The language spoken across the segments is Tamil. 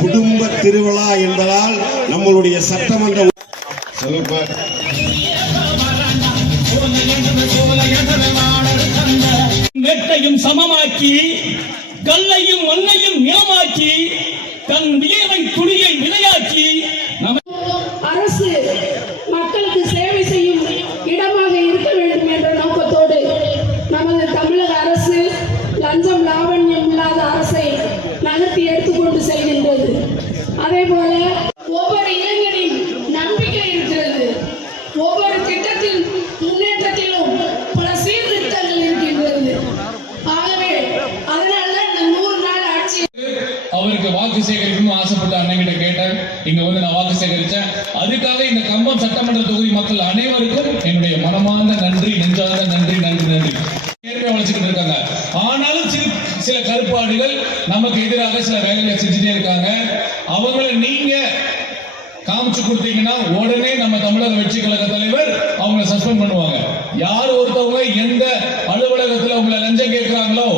குடும்ப திருவிழா என்பதால் நம்மளுடைய சட்டமன்ற நெட்டையும் சமமாக்கி கல்லையும் மண்ணையும் நிலமாக்கி தன் வியர்வை துளியை விளையாக்கி அரசு மக்களுக்கு சேவை செய்யும் இடமாக இருக்க வேண்டும் என்ற நோக்கத்தோடு நமது தமிழக அரசு லஞ்சம் லாவண்யம் இல்லாத அரசை நகர்த்தி எடுத்துக்கொண்டு செல்கின்றது. அதே போல ஒவ்வொரு இளைஞரின் நம்பிக்கை இருக்கிறது. ஒவ்வொரு திட்டத்தில் முன்னேற்றத்திலும் பல சீர்திருத்தங்கள் இருக்கின்றது. ஆகவே அதனால இந்த 100 நாள் ஆட்சி அவருக்கு வாக்கு சேகரிக்கணும்னு ஆசைப்பட்ட அண்ணங்கிட்ட கேட்டேன். இங்க வந்து நான் வாக்கு சேகரிச்சேன். அதுக்காக இந்த கம்பம் சட்டமன்ற தொகுதி மக்கள் அனைவருக்கும் என்னுடைய மனமார்ந்த நன்றி, நெஞ்சார்ந்த நன்றி நன்றி நன்றி. வளர்ச்சிக்கிட்டு இருக்காங்க. ஆனாலும் சில கருப்பாடுகள் நமக்கு எதிராக சில வேலைகளை செஞ்சுட்டே இருக்காங்க. அவங்களை நீங்க காமிச்சு கொடுத்தீங்கன்னா உடனே நம்ம தமிழக வெற்றி கழக தலைவர் அவங்களை சஸ்பெண்ட் பண்ணுவாங்க. யார் ஒருத்தவங்க எந்த அலுவலகத்துல உங்களை லஞ்சம் கேட்கிறாங்களோ,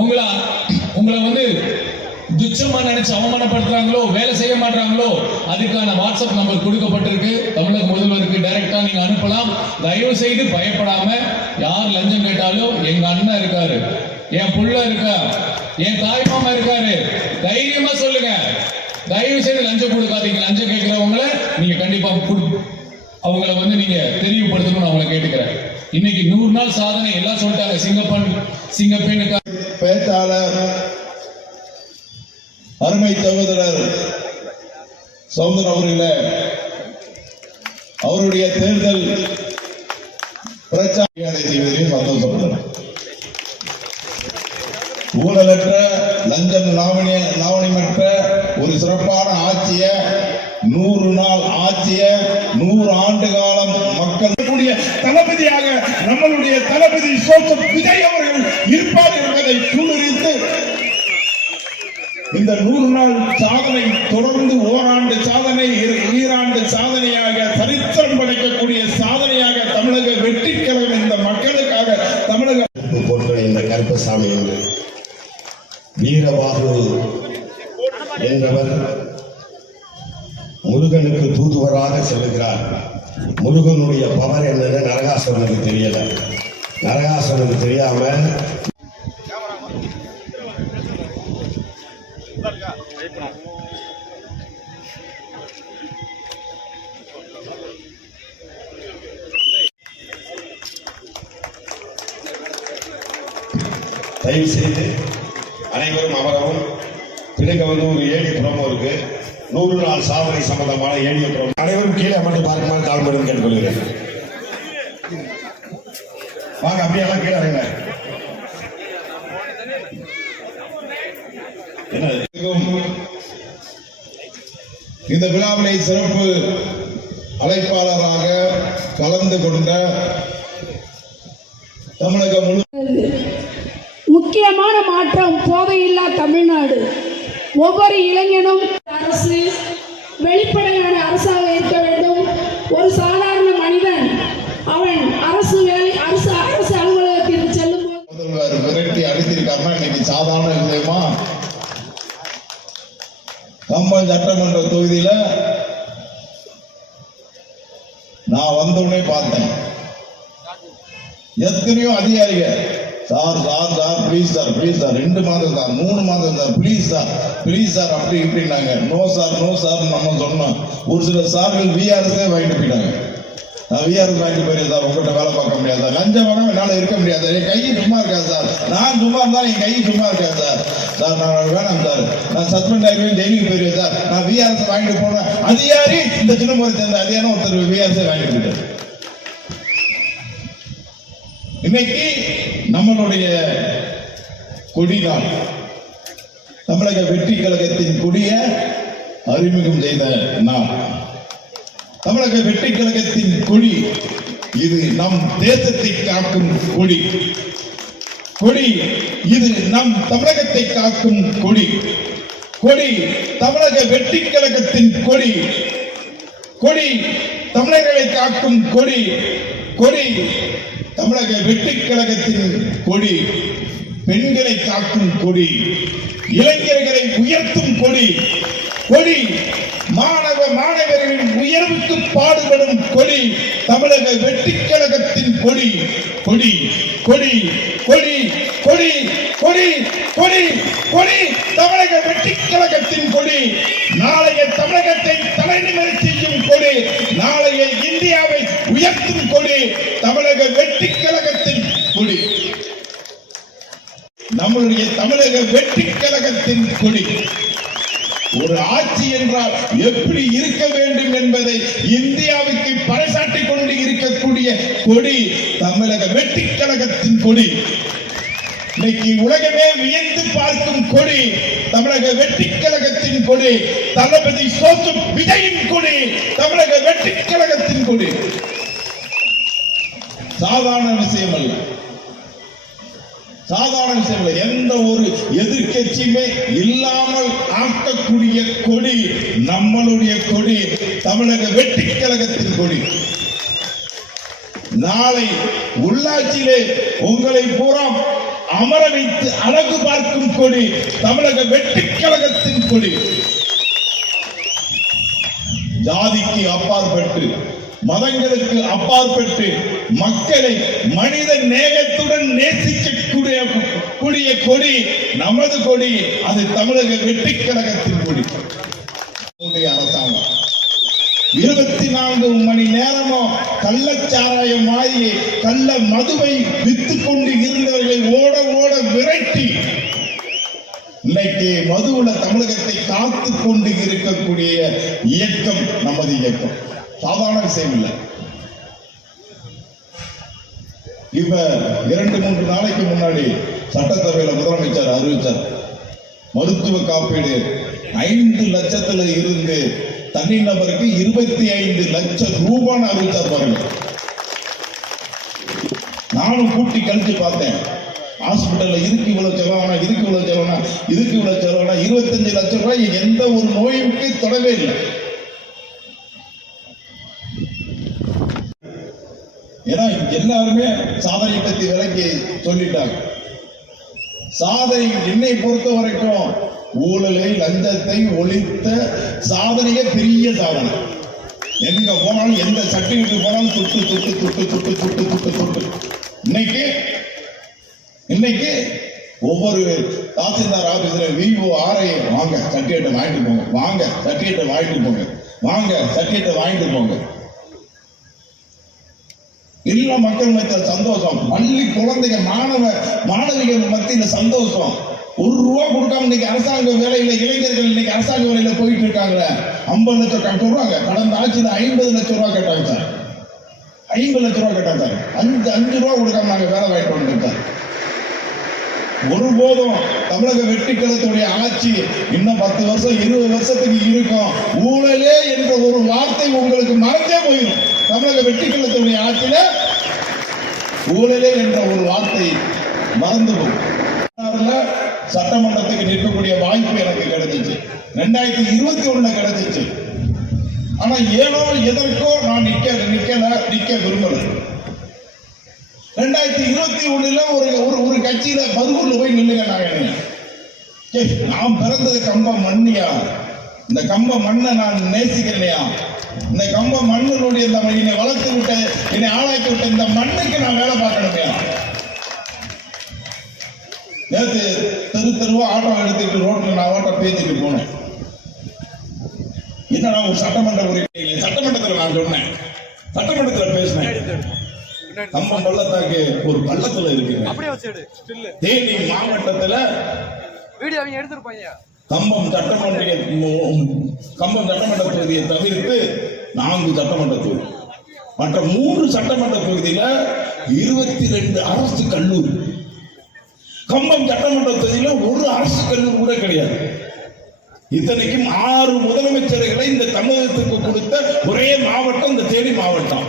உங்களை வந்து துச்சமா நினைச்சு அவமானப்படுத்துறாங்களோ, வேலை செய்ய மாட்டாங்களோ, அதுக்கான வாட்ஸ்அப் நம்பர் கொடுக்கப்பட்டிருக்கு. தமிழக முதல்வருக்கு டைரக்டா நீங்க அனுப்பலாம். தயவு செய்து பயப்படாம யார் லஞ்சம் கேட்டாலும் எங்க அண்ணன் இருக்காரு, என் புள்ள இருக்கா, என் தாய் மாமா இருக்காரு, தைரியமா சொல்லுங்க. தயவு செய்து லஞ்சம் கொடுக்காதீங்க. லஞ்சம் கேட்கிறவங்கள நீங்க கண்டிப்பா அவங்கள வந்து நீங்க தெளிவுபடுத்தணும்னு அவங்களை கேட்டுக்கிறேன். இன்னைக்கு 100 நாள் சாதனை எல்லாம் சொல்லிட்டாங்க. சிங்கப்பெண்ணுக்கு பேச்சாளர் அருமை சகோதரர் சௌந்தர் அவர்களே, அவருடைய தேர்தல் பிரச்சாரத்தை செய்வதில் சந்தோஷப்படுகிறேன். ஊழலற்ற லஞ்சம் லாவணியமற்ற ஒரு சிறப்பான ஆட்சிய 100 நாள் ஆட்சிய 100 ஆண்டு காலம் மக்களுடைய தளபதியாக நம்மளுடைய தளபதி சோசப் விஜய் அவர்கள் இருப்பார் என்பதை முன்னிறுத்து இந்த 100 நாள் சாதனை தொடர்ந்து ஓராண்டு சாதனை, ஈராண்டு சாதனையாக சரித்திரம் படைக்கக்கூடிய சாதனையாக தமிழக வெற்றி கழகம் இந்த மக்களுக்காக தமிழக போன்ற இந்த கருப்பசாமி வீரபாகு என்பவர் முருகனுக்கு தூதுவராக செல்கிறார். முருகனுடைய பவர் என்னன்னு நரகாசுரனுக்கு தெரியல. நரகாசுரனுக்கு தெரியாம தயவு செய்து அனைவரும் அமரவும். பிறகு வந்து ஒரு ஏடிய ப்ரோமோ இருக்கு, 100 நாள் சாதனை சம்பந்தமான ஏடிய ப்ரோமோ. அனைவரும் கீழே அமர்ந்து பார்க்குமாறு தாழ்மையுடன் கேட்டுக்கொள்கிறேன். வாங்க, அப்படியெல்லாம் கீழே இருங்க. இந்த விழாவினை சிறப்பு அழைப்பாளராக கலந்து கொண்ட தமிழக முழு முக்கியமான மாற்றம் போதையில்லா தமிழ்நாடு. ஒவ்வொரு இளைஞனும் அரசு வெளிப்படையான அரசாக இருக்க வேண்டும். ஒரு சாதாரண மனிதன் அவன் அரசு அலுவலகத்திற்கு செல்லும் போது விரட்டி அடித்திருக்காருன்னா இன்னைக்கு சாதாரண இல்லையமா. கம்பம் சட்டமன்ற தொகுதியில நான் வந்தவுடனே பார்த்தேன், எத்தனையோ அதிகாரிகள் sir sir sir please sir 2 மாதம் சார் 3 மாதம் சார் ப்ளீஸ் சார் அப்படி இப்படின்னாங்க. நோ சார் நம்ம சொன்னோம். ஒரு சில சார்கள் விஆர்எஸே வாங்கிட்டு போயிட்டாங்க. நான் விஆர்எஸ் வாங்கிட்டு போயிருந்தேன் சார், உங்கள்கிட்ட வேலை பார்க்க முடியாது சார், லஞ்சம் வேணாம் என்னால இருக்க முடியாது, என் கையை சும்மா இருக்காது சார், நான் சும்மா இருந்தாலும் என் கையை சும்மா இருக்காது சார் நான் வேணாம் சார், நான் சஸ்பெண்ட் ஆகிடுவேன், ஜெயிலுக்கு போயிருவேன் சார், நான் விஆர்எஸ் வாங்கிட்டு போனேன். அதிகாரி இந்த சின்னமுறை சேர்ந்த அதிகாரம் ஒருத்தர் விஆர்எஸே வாங்கிட்டு போயிட்டார். இன்னைக்கு நம்மளுடைய கொடிதான் தமிழக வெற்றி கழகத்தின் கொடிய அறிமுகம் செய்த நாம். தமிழக வெற்றி கழகத்தின் கொடி இது நம் தேசத்தை காக்கும் கொடி. இது நம் தமிழகத்தை காக்கும் கொடி. தமிழக வெற்றி கழகத்தின் கொடி. தமிழர்களை காக்கும் கொடி. தமிழக வெற்றி கழகத்தின் கொடி பெண்களை காக்கும் கொடி. இளைஞர்களை உயர்த்தும் கொடி, கொடி மாணவர்களின் உயர்வுக்கு பாடுபடும் கொடி, தமிழக வெற்றிக் கழகத்தின் கொடி, கொடி கொடி கொடி கொடி கொடி கொடி கொடி தமிழக வெற்றிக் கழகத்தின் கொடி. நாளைய தமிழகத்தை தலைநிமிர செய்யும் கொடி, நாளைய இந்தியாவை உயர்த்தும் கொடி, தமிழக வெற்றிக் கழகத்தின் கொடி, நம்மளுடைய தமிழக வெற்றிக் கழகத்தின் கொடி. ஒரு ஆட்சி என்றால் எப்படி இருக்க வேண்டும் என்பதை இந்தியாவுக்கு பறைசாற்றிக் கொண்டு இருக்கக்கூடிய கொடி தமிழக வெற்றிக் கழகத்தின் கொடி. இன்னைக்கு உலகமே வியந்து பார்க்கும் கொடி தமிழக வெற்றிக் கழகத்தின் கொடி. தளபதி சோசு விஜயின் கொடி தமிழக வெற்றிக் கழகத்தின் கொடி. சாதாரண விஷயம் அல்ல, சாதாரண விஷயம் இல்லை. எந்த ஒரு எதிர்க்கட்சியுமே இல்லாமல் ஆக்கக்கூடிய கொடி நம்மளுடைய கொடி, தமிழக வெற்றிக் கழகத்தின் கொடி. நாளை உள்ளாட்சியிலே உங்களை பூரா அமர வைத்து அழகு பார்க்கும் கொடி தமிழக வெற்றிக் கழகத்தின் கொடி. ஜாதிக்கு அப்பாற்பட்டு, மதங்களுக்கு அப்பாற்பட்டு மக்களை மனித நேயத்துடன் நேசிக்கக்கூடிய கொடி நமது கொடி. அது தமிழக வெற்றிக் கழகத்தின் கொடி. அரசாங்கம் 24 மணி நேரமும் கள்ளச்சாராயம் ஆகி கள்ள மதுவை வித்துக் கொண்டு இருந்தவர்களை ஓட ஓட விரட்டி இன்னைக்கு மதுவுள்ள தமிழகத்தை காத்துக் கொண்டு இருக்கக்கூடிய இயக்கம் நமது இயக்கம். சாதாரண விஷயம் இல்லை. இப்ப 2-3 நாளைக்கு முன்னாடி சட்டசபையில முதலமைச்சர் அறிவிச்சார், மருத்துவ காப்பீடு 5 லட்சத்துல இருந்து தனிநபருக்கு 25 லட்சம் ரூபாய் அறிவிச்சார் பாருங்க. நானும் கூட்டி கழிச்சு பார்த்தேன். ஹாஸ்பிட்டல்ல இதுக்கு இவ்வளவு செலவானா, இதுக்கு இவ்வளவு செலவானா, இதுக்கு இவ்வளவு செலவானா, 25 லட்சம் ரூபாய் எந்த ஒரு நோய்க்கு தொடவே இல்லை. ஏன்னா எல்லாருமே சாதனை பத்தி விலைக்கு சொல்லிட்டாங்க. சாதனை என்னை பொறுத்த வரைக்கும் ஊழலை லஞ்சத்தை ஒழித்த சாதனையே பெரிய சாதனை. எங்க போனாலும் எந்த சர்டிபிகேட் போனாலும் தொட்டு தொட்டு தொட்டு தொட்டு தொட்டு தொட்டு தொட்டு இன்னைக்கு ஒவ்வொரு தாசில்தார் ஆபீஸ்ல விஓ ஆர்ஐ வாங்க சர்டிபிகேட்டை வாங்கிட்டு போங்க, வாங்க சர்டிபிகேட்டை வாங்கிட்டு போங்க, வாங்க சர்டிபிகேட்டை வாங்கிட்டு போங்க. எல்லா மக்கள் மத்தியில் சந்தோஷம். பள்ளி குழந்தைங்க மாணவிகள் மத்தியில சந்தோஷம். 1 ரூபா கொடுக்காம இன்னைக்கு அரசாங்க வேலையில இளைஞர்கள் இன்னைக்கு அரசாங்க வேலையில போயிட்டு இருக்காங்க. 50 லட்சம் சொல்றாங்க. கடந்த ஆட்சியில் 50 லட்சம் ரூபாய் கேட்டாங்க சார். 50 லட்சம் ரூபாய் கேட்டாங்க சார். 5 ரூபா கொடுக்காம நாங்க வேலை வாய்ப்பு வந்துருக்கோம். ஒருபோதும் தமிழக வெற்றிக் கழகத்துடைய ஆட்சி இன்னும் 10 வருஷம் 20 வருஷத்துக்கு இருக்கும். ஊழலே என்ற ஒரு வார்த்தை உங்களுக்கு மறந்தே போயிடும். தமிழக வெற்றிக் கழகத்துடைய ஆட்சியில ஊழலே என்ற ஒரு வார்த்தை மறந்து போகும். சட்டமன்றத்துக்கு நிற்கக்கூடிய வாய்ப்பு எனக்கு கிடைச்சிச்சு. 2021 கிடைச்சிச்சு. ஆனா ஏனோ எதற்கோ நான் நிக்க விரும்பல. 2021 ஒரு கட்சியில பருவூர்ல போய் நில்லுங்க. நான் பிறந்தது கம்பம் மண்ணியா, இந்த கம்ப மண்ணை நான் நேசிக்கிறேனையா, இந்த கம்ப மண்ணினுடைய என்னை வளர்த்து விட்ட, என்னை ஆளாக்கி விட்ட இந்த மண்ணுக்கு நான் வேலை பார்க்கணுமையா. நேற்று தெருவா ஆட்டோ எடுத்துக்கிட்டு ரோட்ல நான் ஆட்டோ பேசிட்டு போனேன். என்னடா ஒரு சட்டமன்ற உறுப்பினர், சட்டமன்றத்தில் நான் சொன்னேன், சட்டமன்றத்தில் பேசினேன். கம்பம் பள்ளத்தாக்கு ஒரு பள்ளத்துல இருக்கு. தேனி மாவட்டத்துல கம்பம் சட்டமன்ற தொகுதியை தவிர்த்து 4 சட்டமன்ற தொகுதி, மற்ற 3 சட்டமன்ற தொகுதியில 22 அரசு கல்லூரி. கம்பம் சட்டமன்ற தொகுதியில ஒரு அரசு கல்லூரி கூட கிடையாது. இத்தனைக்கும் 6 முதலமைச்சர்களை இந்த தமிழகத்துக்கு கொடுத்த ஒரே மாவட்டம் இந்த தேனி மாவட்டம்.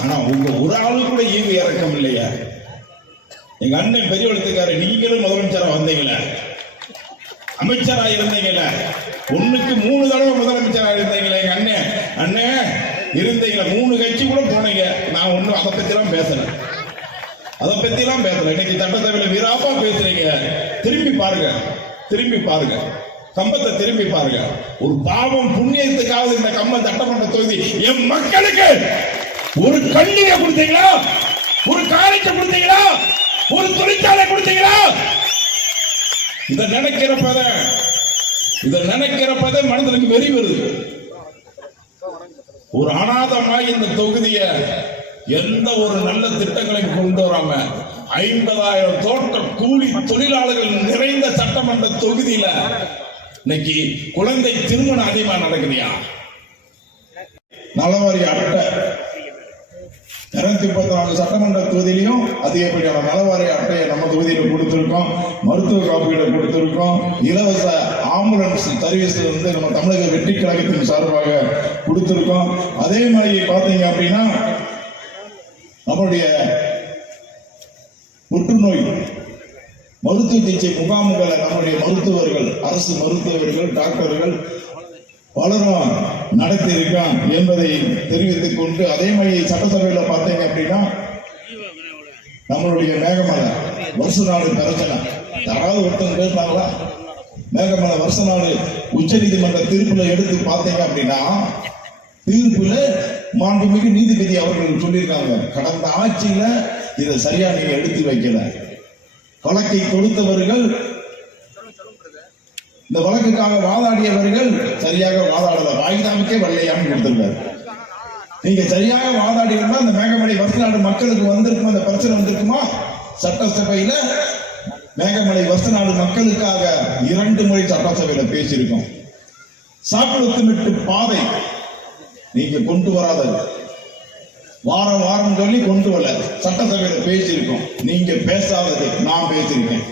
ஆனா உங்க ஒரு ஆளு கூட ஈவு இறக்கம் இல்லையா? எங்க அண்ணன் பெரிய எழுத்துக்காரர், நீங்களும் முதலமைச்சரா வந்தீங்கள, அமைச்சரா இருந்தீங்கல்ல, 1க்கு 3 தடவை முதலமைச்சரா இருந்தீங்களே எங்க அண்ணன் இருந்தீங்களா? 3 கட்சி கூட போனீங்க. நான் ஒன்னும் அதை பத்தி எல்லாம் பேசல. அதை பத்தி எல்லாம் பேசல. இன்னைக்கு சட்டசபையில வீராப்பா பேசுறீங்க. திரும்பி பாருங்க கம்பத்தை திரும்பி பாருங்க. ஒரு பாவம் புண்ணியத்துக்காக இந்த கம்பம் சட்டமன்ற தொகுதி என் மக்களுக்கு ஒரு கண்ணீரை கொடுத்தீங்களா? ஒரு காலேஜ் கொடுத்தீங்களா? ஒரு தொழிற்சாலை கொடுத்தீங்களா? இதை நினைக்கிறப்பத மனதிற்கு வெறி வருது. ஒரு அனாதமாய் இந்த தொகுதிய எந்த ஒரு நல்ல திட்டங்களையும் கொண்டு வராம 50,000 தோட்ட கூலி தொழிலாளர்கள் நிறைந்த சட்டமன்ற தொகுதியில இன்னைக்கு குழந்தை திருமணம் அதிகமா நடக்குதியா? நலவாரி அட்டை 234 சட்டமன்ற தொகுதியிலையும் அதிகப்படியான நலவாரி அட்டையை நம்ம தொகுதியில் கொடுத்திருக்கோம். மருத்துவ காப்பீடு கொடுத்திருக்கோம். இலவச ஆம்புலன்ஸ் சர்வீஸ் நம்ம தமிழக வெற்றி கழகத்தின் சார்பாக கொடுத்திருக்கோம். அதே மாதிரி பாத்தீங்க அப்படின்னா நம்மளுடைய புற்றுநோய் மருத்துவ சிகிச்சை முகாம்களை நம்முடைய மருத்துவர்கள், அரசு மருத்துவர்கள், டாக்டர்கள் பலரும் நடத்தி இருக்கான் என்பதை தெரிவித்துக் கொண்டு, அதே மாதிரி சட்டசபையில பார்த்தீங்க அப்படின்னா நம்மளுடைய மேகமலை வருஷ நாடு பிரச்சனை யாராவது ஒருத்தங்க பேசினாங்களா? மேகமலை வருஷ நாடு உச்ச நீதிமன்ற தீர்ப்புல எடுத்து பார்த்தீங்க அப்படின்னா, தீர்ப்புல மாண்புமிகு நீதிபதி அவர்கள் சொல்லியிருக்காங்க, கடந்த ஆட்சியில இதை சரியா நீங்க எடுத்து வைக்கல. வழக்கை கொடுத்தவர்கள், இந்த வழக்குக்காக வாதாடியவர்கள் சரியாக வாதாடல. வாய்தாவுக்கே வரலையான்னு கொடுத்திருக்காரு. நீங்க சரியாக வாதாடி இருந்தா அந்த மேகமலை வருஷநாடு மக்களுக்கு வந்திருக்குமா? அந்த பிரச்சனை வந்திருக்குமா? சட்டசபையில மேகமலை வருஷநாடு மக்களுக்காக 2 முறை சட்டசபையில பேசியிருக்கோம். சாப்பிடுத்து பாதை நீங்க கொண்டு வராதது, வாரம் சொல்லி கொண்டு வரல. சட்டசபையில பேசியிருக்கோம். நீங்க பேசாதது நான் பேசியிருக்கேன்.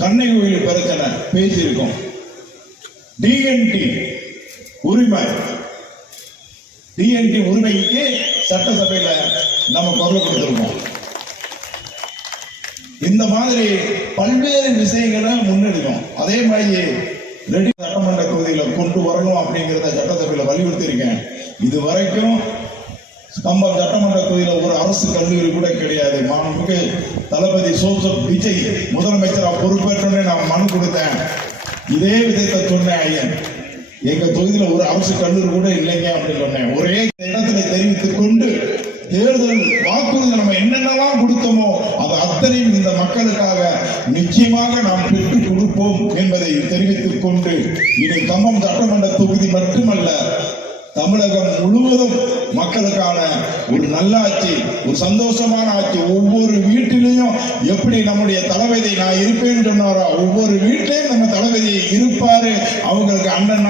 கண்ணை கோயில் பிரச்சனை பேசியிருக்கோம். டிஎன்டி உரிமைக்கு சட்டசபையில நம்ம குரல் கொடுத்திருக்கோம். இந்த மாதிரி பல்வேறு விஷயங்களை முன்னெடுக்கும். அதே மாதிரி ரெடி சட்டமன்ற தொகுதியில கொண்டு வரணும் அப்படிங்கிறத சட்டசபையில வலியுறுத்தி இருக்கேன். இது வரைக்கும் கம்பம் சட்டமன்ற தொகுதியில ஒரு அரசு கல்லூரி கூட கிடையாது. மாண்புமிகு தளபதி ஜோசப் விஜய் முதலமைச்சராக பொறுப்பேற்றோன்னே நான் மனு கொடுத்தேன். இதே விதத்தை சொன்னேன், ஐயன் எங்க தொகுதியில ஒரு அரசு கல்லூரி கூட இல்லைங்க அப்படின்னு சொன்னேன். ஒரே இடத்துல தெரிவித்துக் கொண்டு தேர்தல் வாக்குறுதி நம்ம என்னென்னலாம் கொடுத்தோமோ அது அத்தனையும் இந்த மக்களுக்காக நிச்சயமாக நாம் பெற்றுக் கொடுப்போம் என்பதை தெரிவித்துக் கொண்டு, இனி கம்பம் சட்டமன்ற தொகுதி மட்டுமல்ல, தமிழகம் முழுவதும் மக்களுக்கான ஒரு நல்லாட்சி, ஒரு சந்தோஷமான ஆட்சி. ஒவ்வொரு வீட்டிலையும் எப்படி நம்முடைய தளபதி நான் இருப்பேன்னு சொன்னாரோ, ஒவ்வொரு வீட்டிலையும் நம்ம தளபதி இருப்பாரு. அவங்களுக்கு அண்ணன்